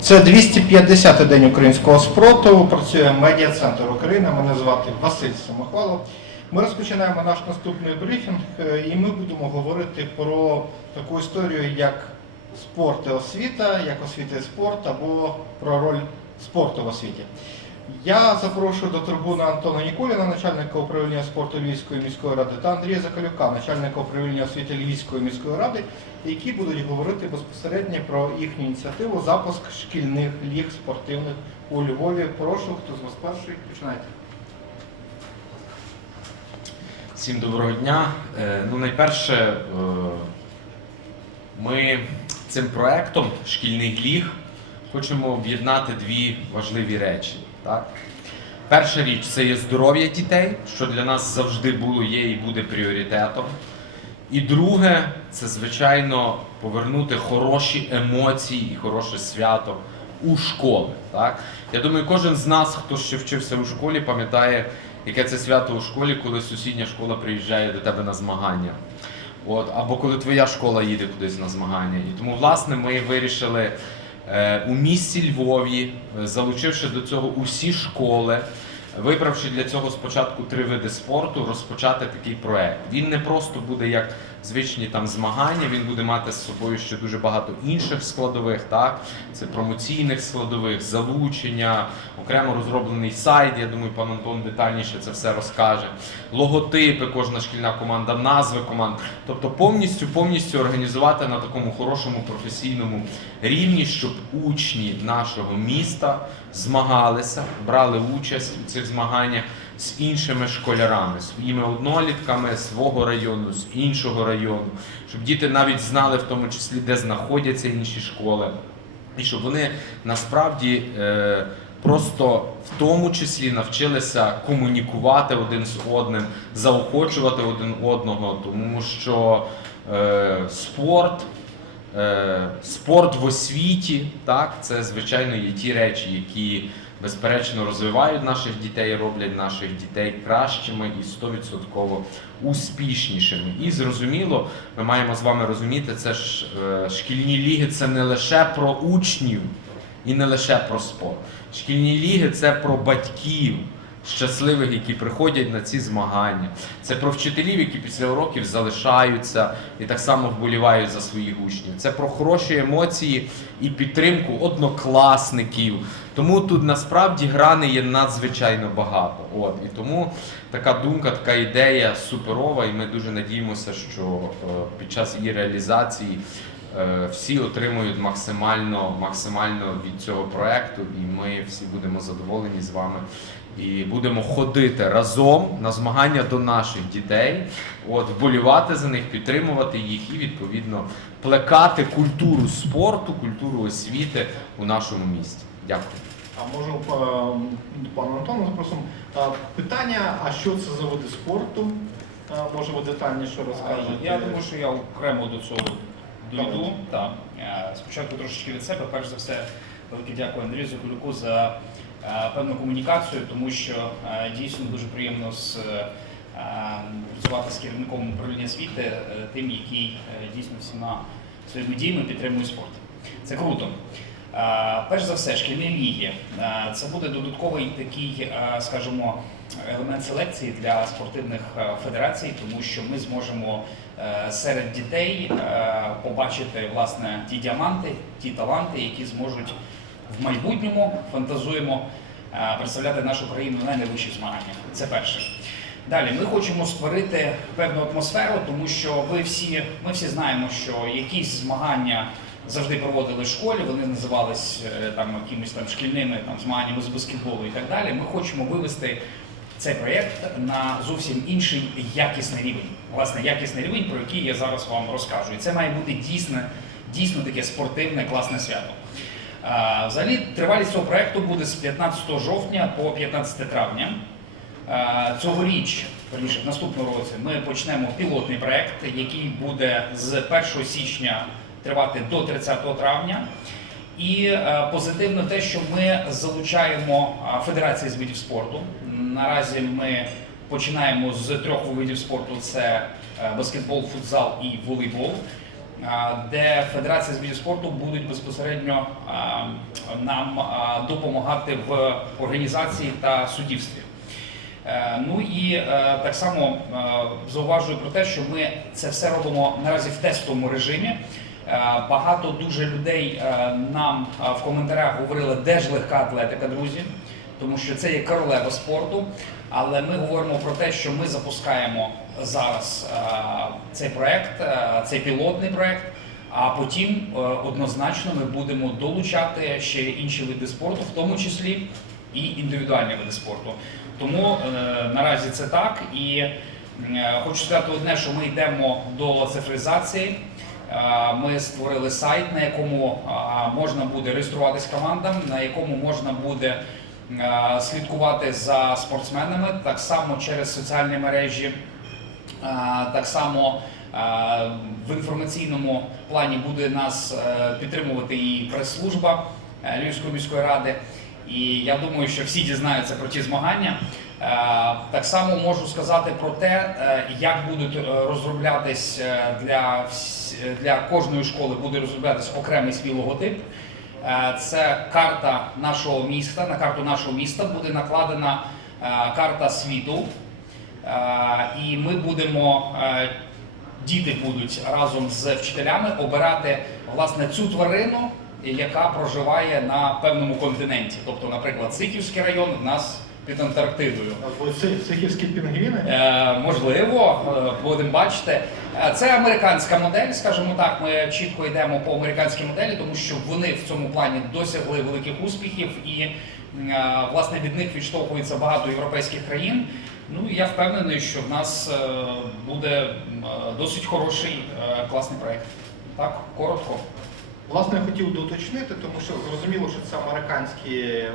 Це 250-й день українського спорту. Працює медіа-центр України. Мене звати Василь Самохвалов. Ми розпочинаємо наш наступний брифінг, е, і ми будемо говорити про таку історію, як спорт і освіта, як освіта і спорт, або про роль спорту в освіті. Я запрошую до трибуни Антона Ніколіна, начальника управління спорту Львівської міської ради, та Андрія Закалюка, начальника управління освіти Львівської міської ради, які будуть говорити безпосередньо про їхню ініціативу запуск шкільних ліг спортивних у Львові. Прошу, хто з вас перший, починайте. Всім доброго дня. Е, Ну, найперше, е, ми цим проектом шкільних ліг хочемо об'єднати дві важливі речі. Так? Перша річ це є здоров'я дітей, що для нас завжди було, є і буде пріоритетом. І друге, це звичайно повернути хороші емоції і хороше свято у школи. Так? Я думаю, кожен з нас, хто ще вчився у школі, пам'ятає, яке це свято у школі, коли сусідня школа приїжджає до тебе на змагання. От, або коли твоя школа їде кудись на змагання. І тому, власне, ми вирішили у місті Львові, е, залучивши до цього усі школи, вибравши для цього спочатку три види спорту, розпочати такий проект. Він не просто буде як звичні там змагання, він буде мати з собою ще дуже багато інших складових, так? Це промоційних складових, залучення, окремо розроблений сайт. Я думаю, пан Антон детальніше це все розкаже. Логотипи, кожна шкільна команда, назви команд. Тобто повністю повністю організувати на такому хорошому професійному рівні, щоб учні нашого міста змагалися, брали участь у цих змаганнях з іншими школярами, своїми однолітками свого району, з іншого району, щоб діти навіть знали в тому числі, де знаходяться інші школи, і щоб вони насправді. Е, Просто в тому числі навчилися комунікувати один з одним, заохочувати один одного, тому що е, спорт, е, спорт в освіті, так, це звичайно є ті речі, які безперечно розвивають наших дітей, роблять наших дітей кращими і 100% успішнішими. І зрозуміло, ми маємо з вами розуміти, це ж е, шкільні ліги це не лише про учнів і не лише про спорт. Шкільні ліги це про батьків щасливих, які приходять на ці змагання. Це про вчителів, які після уроків залишаються і так само вболівають за своїх учнів. Це про хороші емоції і підтримку однокласників. Тому тут насправді грани є надзвичайно багато. От і тому така думка, така ідея суперова, і ми дуже надіємося, що е, під час її реалізації е, всі отримують максимально, максимально від цього проекту, і ми всі будемо задоволені з вами. І будемо ходити разом на змагання до наших дітей, от вболівати за них, підтримувати їх і відповідно плекати культуру спорту, культуру освіти у нашому місті. Дякую. А можу е, до пана Антона запросимо. Питання, а що це за види спорту? Може ви детальніше розкажете? Я думаю, що я окремо до цього дойду. Так. Е, Спочатку трошечки від себе. Перш за все, велике дякую Андрію Закулюку за е, певну комунікацію, тому що е, дійсно дуже приємно з, е, працювати з керівником управління освіти, е, тим, який е, дійсно всіма своїми діями підтримує спорт. Це круто. Е, Перш за все, шкільні ліги. Е, Це буде додатковий такий, е, скажімо, елемент селекції для спортивних е, федерацій, тому що ми зможемо е, серед дітей е, побачити власне ті діаманти, ті таланти, які зможуть в майбутньому фантазуємо е, представляти нашу країну на найвищі змагання. Це перше. Далі ми хочемо створити певну атмосферу, тому що ви всі, ми всі знаємо, що якісь змагання завжди проводили в школі, вони називались е, там якимись там шкільними там змаганнями з баскетболу і так далі. Ми хочемо вивести цей проєкт на зовсім інший якісний рівень. Власне, якісний рівень, про який я зараз вам розкажу. І це має бути дійсне, дійсно таке спортивне, класне свято. Взагалі, тривалість цього проєкту буде з 15 жовтня по 15 травня. Цьогоріч, в наступному році, ми почнемо пілотний проект, який буде з 1 січня тривати до 30 травня. І позитивно те, що ми залучаємо федерації з видів спорту. Наразі ми починаємо з трьох видів спорту: це е, баскетбол, футзал і волейбол. Де Федерація з спорту будуть безпосередньо нам допомагати в організації та суддівстві. Е, Ну і е, так само е, зауважую про те, що ми це все робимо наразі в тестовому режимі. Багато дуже людей нам в коментарях говорили, де ж легка атлетика, друзі, тому що це є королева спорту. Але ми говоримо про те, що ми запускаємо зараз е, цей проект, е, цей пілотний проект. А потім е, однозначно ми будемо долучати ще інші види спорту, в тому числі і індивідуальні види спорту. Тому наразі це так. І хочу сказати одне, що ми йдемо до цифризації. Ми створили сайт, на якому можна буде реєструватись командам, на якому можна буде слідкувати за спортсменами, так само через соціальні мережі. Так само в інформаційному плані буде нас е, підтримувати і прес-служба е, Львівської міської ради. І я думаю, що всі дізнаються про ті змагання. Е, Так само можу сказати про те, як будуть розроблятись для, для кожної школи буде розроблятись окремий свій логотип. Це карта нашого міста. На карту нашого міста буде накладена карта світу. І ми будемо, діти будуть разом з вчителями обирати власне цю тварину, яка проживає на певному континенті. Тобто, наприклад, Сихівський район в нас під Антарктидою. Сихівські пінгвіни. Е, можливо, е, будемо бачити. Е, Це американська модель, скажімо так. Ми чітко йдемо по американській моделі, тому що вони в цьому плані досягли великих успіхів, і е, власне від них відштовхується багато європейських країн. Ну я впевнений, що в нас е, буде е, досить хороший е, класний проект. Так, коротко. Власне, я хотів доточнити, тому що зрозуміло, що це американські, е,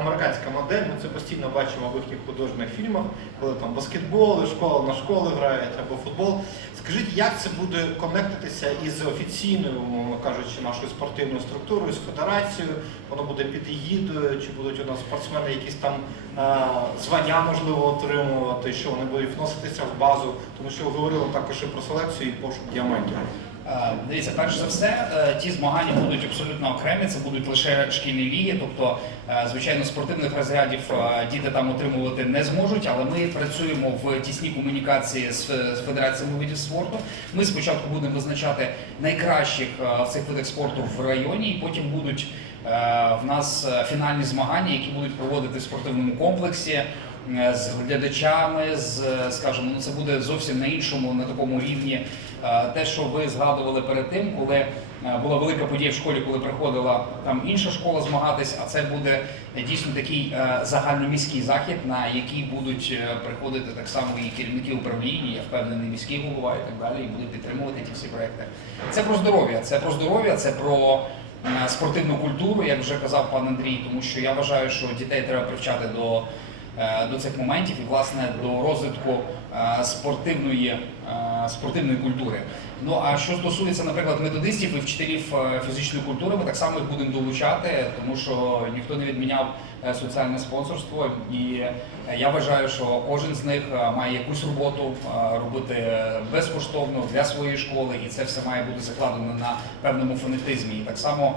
американська модель. Ми це постійно бачимо в їхніх художніх фільмах, коли там баскетбол, школа на школи грають або футбол. Скажіть, як це буде конектитися із офіційною, умовно кажучи, нашою спортивною структурою, з федерацією? Воно буде під егідою, чи будуть у нас спортсмени якісь там е, звання можливо отримувати, що вони будуть вноситися в базу, тому що говорили також і про селекцію і пошук діамантів. Е, Дивіться, перш за все, е, ті змагання будуть абсолютно окремі. Це будуть лише шкільні ліги. Тобто, е, звичайно, спортивних розрядів діти там отримувати не зможуть, але ми працюємо в тісній комунікації з фе- федераціями видів спорту. Ми спочатку будемо визначати найкращих в цих видах спорту в районі, і потім будуть в нас фінальні змагання, які будуть проводити в спортивному комплексі. З глядачами, з скажімо, ну це буде зовсім на іншому, на такому рівні. Е, Те, що ви згадували перед тим, коли е, була велика подія в школі, коли приходила там інша школа змагатись, а це буде дійсно такий е, загальноміський захід, на який будуть приходити так само і керівники управління, я впевнений, міський голова і так далі, і будуть підтримувати ті всі проекти. Це про здоров'я, це про здоров'я, це про спортивну культуру, як вже казав пан Андрій, тому що я вважаю, що дітей треба привчати до до цих моментів і власне до розвитку спортивної, спортивної культури. Ну а що стосується, наприклад, методистів і вчителів е, фізичної культури, ми так само їх будемо долучати, тому що ніхто не відміняв е, соціальне спонсорство. І е, я вважаю, що кожен з них має якусь роботу робити безкоштовно для своєї школи, і це все має бути закладено на певному фонетизмі. І так само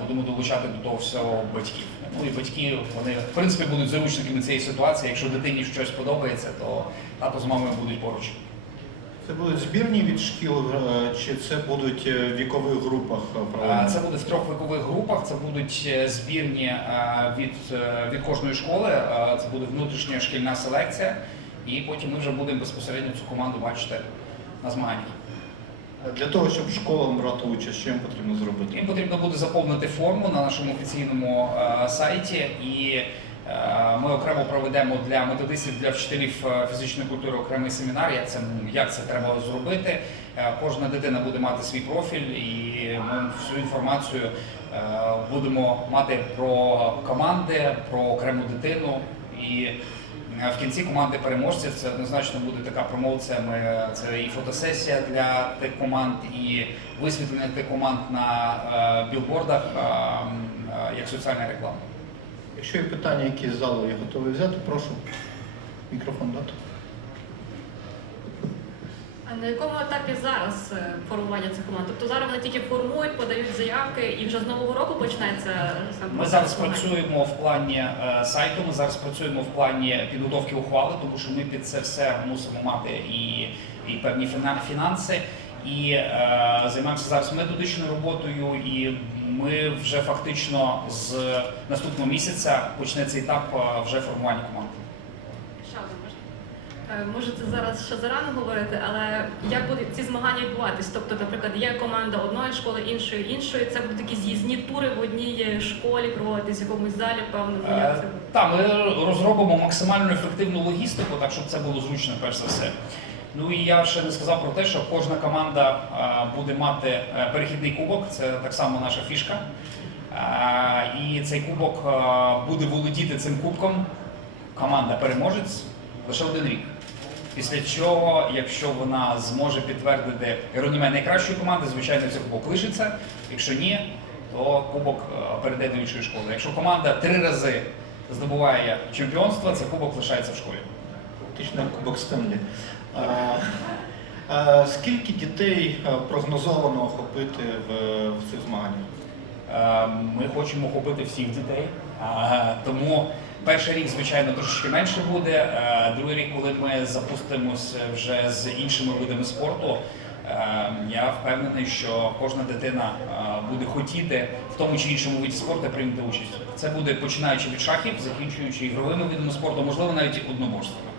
будемо долучати до того всього батьків. Ну і батьки вони в принципі будуть заручниками цієї ситуації. Якщо дитині щось подобається, то тато з мамою будуть поруч. Це будуть збірні від шкіл, е, чи це будуть е, в вікових групах е, Е. Це буде в трьох вікових групах. Це будуть збірні від, від кожної школи. Це буде внутрішня шкільна селекція, і потім ми вже будемо безпосередньо цю команду бачити на змаганнях. Для того, щоб школам брати участь, що їм потрібно зробити? Їм потрібно буде заповнити форму на нашому офіційному сайті, і ми окремо проведемо для методистів, для вчителів е, фізичної культури окремий семінар, як це, як це треба зробити. Е, Кожна дитина буде мати свій профіль, і ми всю інформацію е, будемо мати про команди, про окрему дитину. І е, в кінці команди переможців це однозначно буде така промоція. Ми це і фотосесія для тих команд, і висвітлення тих команд на е, білбордах е, е, як соціальна реклама. Якщо є питання, які з залу я готовий взяти, прошу мікрофон дати. А на якому етапі зараз е, формування цих команд? Тобто зараз вони тільки формують, подають заявки і вже з нового року починається сам Ми зараз працюємо в плані е, сайту. Ми зараз працюємо в плані підготовки ухвали, тому що ми під це все мусимо мати і, і певні фіна- фінанси. І е, займаємося зараз методичною роботою, і ми вже фактично з наступного місяця почнеться етап е, вже формування команди. Е, Може, це зараз ще зарано говорити, але як будуть ці змагання відбуватись? Тобто, наприклад, є команда одної школи, іншої, іншої. Це будуть такі з'їзні тури в одній школі проводитись в якомусь залі, певному. Як це буде? Так, ми розробимо максимально ефективну логістику, так щоб це було зручно, перш за все. Ну і я ще не сказав про те, що кожна команда е, буде мати е, перехідний кубок, це так само наша фішка. Е, І цей кубок буде володіти цим кубком команда переможець лише один рік. Після чого, якщо вона зможе підтвердити реноме найкращої команди, звичайно, цей кубок лишиться. Якщо ні, то кубок перейде до іншої школи. Якщо команда три рази здобуває чемпіонство, це кубок лишається в школі. Фактично Кубок Стенлі. Скільки дітей е, прогнозовано охопити в, цих змаганнях? Е, Ми хочемо охопити всіх дітей, тому перший рік, звичайно, трошечки менше буде. Е, Другий рік, коли ми запустимося вже з іншими видами спорту, я впевнений, що кожна дитина буде хотіти в тому чи іншому виді спорту прийняти участь. Це буде починаючи від шахів, закінчуючи ігровими видами спорту, можливо, навіть одноборством.